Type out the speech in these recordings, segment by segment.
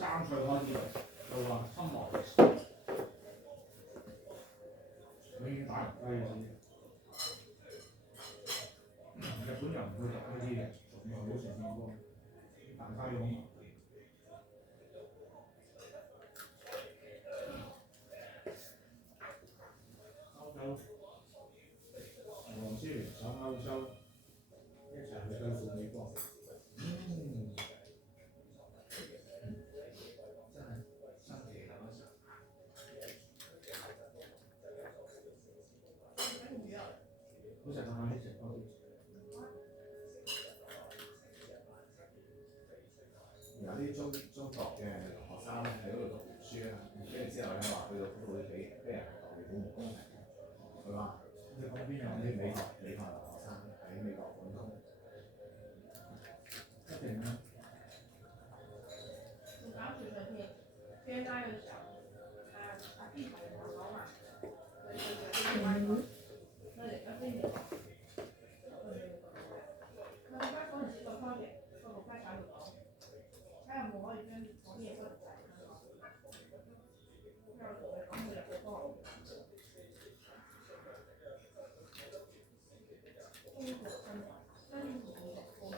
爭取開啲嚟，就話侵華歷史，永遠打唔低嗰啲。日本人唔會讀呢啲嘅，仲有好成面光，大家要好矛盾。歐洲，俄羅斯聯手歐洲一齊去對付美國。真係新奇考試。好食啊！啲食多啲。有啲中國嘅學生喺嗰度讀書啊，跟住之後咧話去到嗰度俾人當好唔公平。佢話：你講邊樣？啲美國留學生喺美國本土。一定啦。我剛去那天，天大又小，地方也好嘛，那里那邊那而家嗰陣時個開嘅，個陸家仔度講，睇下冇可以將嗰啲嘢收嚟睇。因為我同佢講佢入咗多，中國新土嘅工作，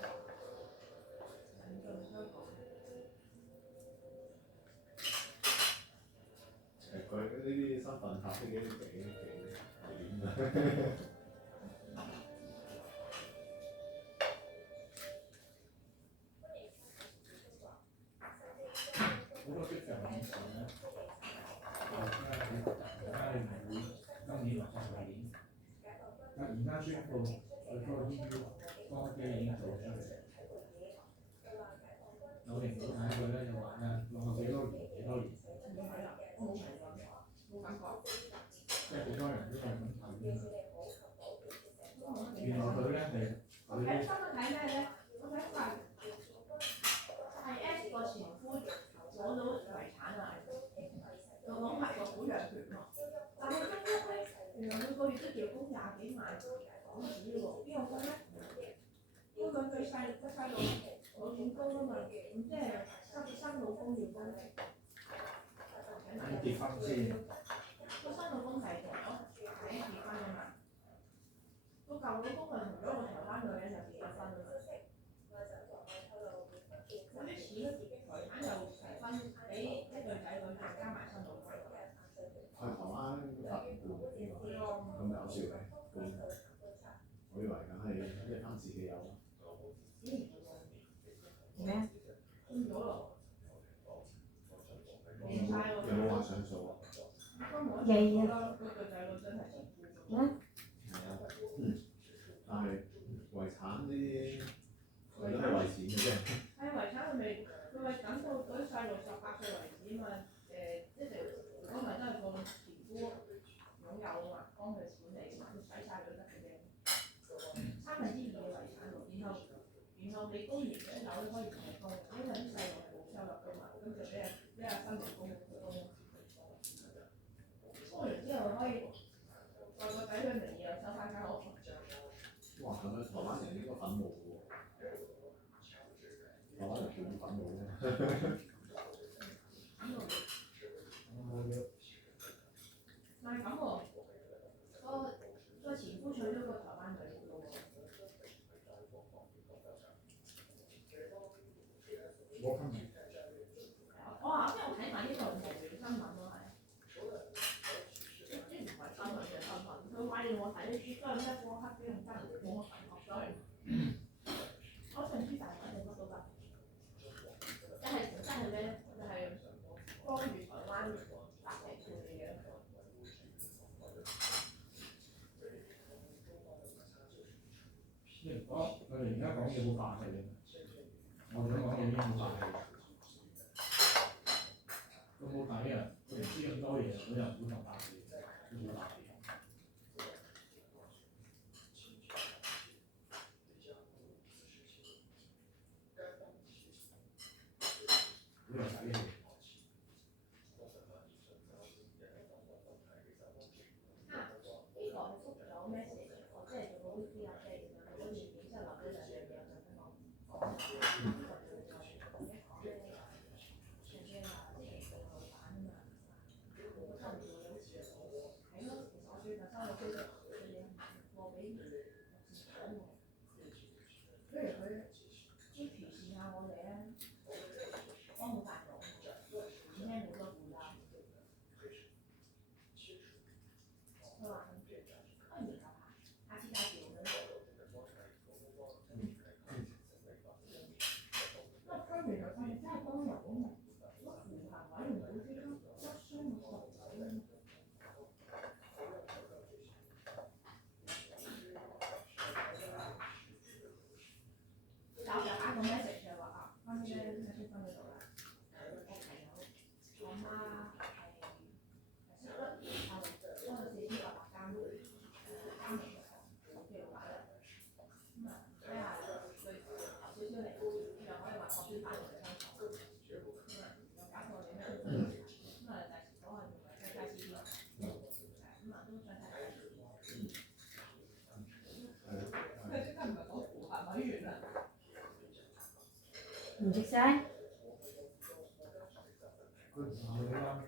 引進香港。佢呢啲身份塔都幾點啊？好多職場面試咧，而家你唔會今年或者下年，而家宣布佢嗰個 DU 嗰機已經做出嚟，有年冇睇佢咧就話咧攞幾多年。唔係啦，我冇睇過，冇感覺。即係好多人都係咁睇。原來佢咧係我睇新聞睇咩咧？我睇話係 S 個前夫攞到遺產啊，又攞埋個撫養權喎。但係中間咧，原來每個月都調供20幾萬港紙喎，邊個供咧？因為佢細路冇錢供啊嘛，咁即係新老公要供。結婚先。個新老公係同我結婚啊嘛，個舊老公係同咗個台灣女人就結咗婚啊嘛。嗰啲錢財產又齊分俾一對仔女，再加埋新老公。去台灣發換，咁搞笑嘅換，我以為梗係一翻自己有。咩啊？搬咗咯。有冇話想做啊？日啦，嗰對仔女真係前夫。係啊，但係遺產呢啲，佢都係為錢嘅啫。係遺產佢咪等到嗰啲細路18歲為止嘛？即係如果唔係真係個前夫擁有啊嘛，幫佢管理嘛，佢使曬就得嘅啫。2/3嘅遺產喎，然後你供完啲樓都可以同佢供，因為啲細路係冇收入㗎嘛，咁就俾阿新老公佢供。供完之後可以代個仔女名義又收翻間屋。哇！咁樣台灣人應該憤怒嘅喎，台灣人點憤怒咧？唔係咁喎，個前夫娶咗個台灣女嘅喎。我今日。我話即係我睇埋呢個無聊新聞咯，係。即唔係新聞嘅新聞，佢話要我睇呢啲都係咩波黑俾人真係冇乜感覺，所以我上次大概係乜都得。真係咩？就係幫住台灣白皮書嘅嘢。佢哋而家講嘢好霸氣嘅，我哋講嘢已經好霸氣。都冇睇啊！佢哋知咁多嘢，佢又唔會咁霸氣，都好霸氣。好有底氣。呢個係覆咗 message，我即係做個 weekly update 咁樣，跟住然之後留咗2樣嘢，我就想講。唔識晒。佢唔係啦。